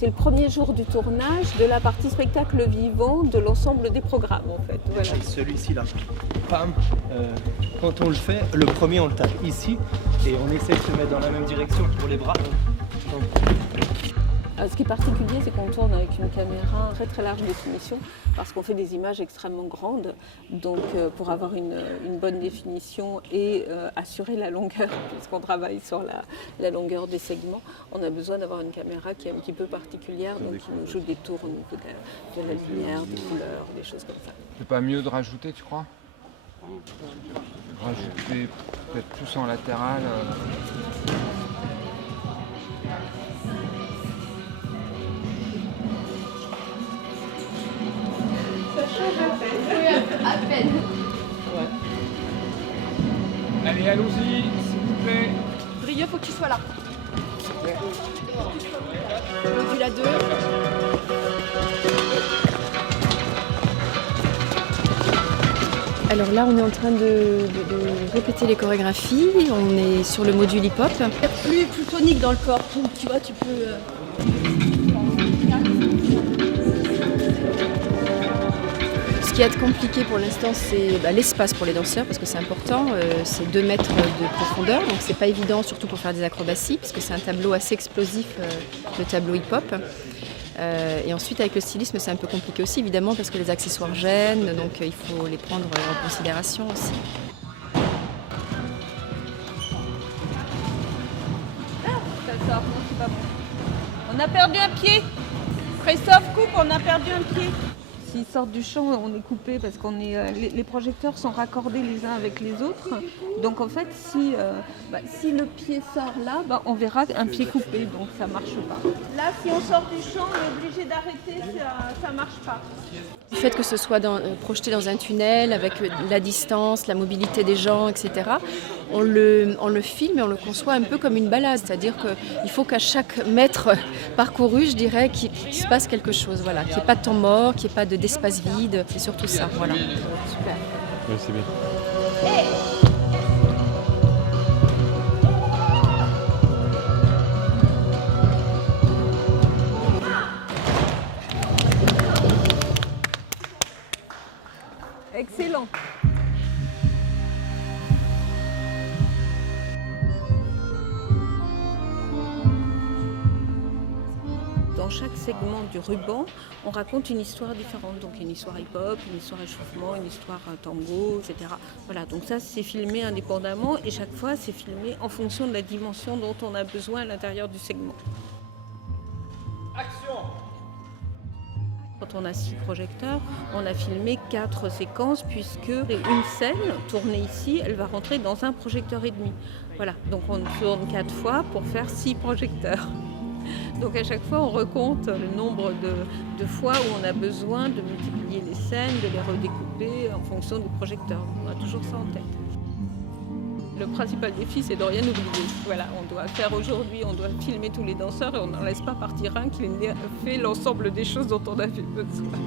c'était le premier jour du tournage de la partie spectacle vivant de l'ensemble des programmes en fait. Voilà. Celui-ci là, pam, quand on le fait, le premier on le tape ici et on essaie de se mettre dans la même direction pour les bras. Ce qui est particulier, c'est qu'on tourne avec une caméra très très large définition parce qu'on fait des images extrêmement grandes. Donc pour avoir une bonne définition et assurer la longueur, puisqu'on travaille sur la longueur des segments, on a besoin d'avoir une caméra qui est un petit peu particulière, donc qui nous joue des tours au niveau de la lumière, des couleurs, des choses comme ça. C'est pas mieux de rajouter, tu crois? Rajouter peut-être plus en latéral. À peine. Ouais. Allez, allons-y, s'il vous plaît. Brieux, faut que tu sois là. Module à 2. Alors là, on est en train de répéter les chorégraphies. On est sur le module hip-hop. Plus tonique dans le corps. Tu vois, tu peux... Ce qui va être compliqué pour l'instant, c'est l'espace pour les danseurs, parce que c'est important. C'est 2 mètres de profondeur, donc c'est pas évident, surtout pour faire des acrobaties, parce que c'est un tableau assez explosif, le tableau hip-hop. Et ensuite, avec le stylisme, c'est un peu compliqué aussi, évidemment, parce que les accessoires gênent, donc il faut les prendre en considération aussi. Ah, ça sort, non, c'est pas bon. On a perdu un pied. Christophe coupe, on a perdu un pied. S'ils sortent du champ, on est coupé parce qu'on est les projecteurs sont raccordés les uns avec les autres. Donc en fait, si le pied sort là, on verra un pied coupé, donc ça marche pas. Là, si on sort du champ, on est obligé d'arrêter, ça marche pas. Le fait que ce soit projeté dans un tunnel avec la distance, la mobilité des gens, etc., on le filme et on le conçoit un peu comme une balade. C'est-à-dire qu'il faut qu'à chaque mètre parcouru, je dirais, qu'il se passe quelque chose. Voilà, qu'il n'y ait pas de temps mort, qu'il n'y ait pas d'espace vide. C'est surtout ça. Voilà. Super. Oui, c'est bien. Excellent. Dans chaque segment du ruban, on raconte une histoire différente. Donc une histoire hip-hop, une histoire échauffement, une histoire tango, etc. Voilà, donc ça c'est filmé indépendamment et chaque fois c'est filmé en fonction de la dimension dont on a besoin à l'intérieur du segment. Action! Quand on a 6 projecteurs, on a filmé 4 séquences puisque une scène tournée ici, elle va rentrer dans un projecteur et demi. Voilà, donc on tourne 4 fois pour faire 6 projecteurs. Donc à chaque fois, on recompte le nombre de fois où on a besoin de multiplier les scènes, de les redécouper en fonction du projecteur. On a toujours ça en tête. Le principal défi, c'est de rien oublier. Voilà, on doit faire aujourd'hui, on doit filmer tous les danseurs et on n'en laisse pas partir un qui fait l'ensemble des choses dont on avait besoin.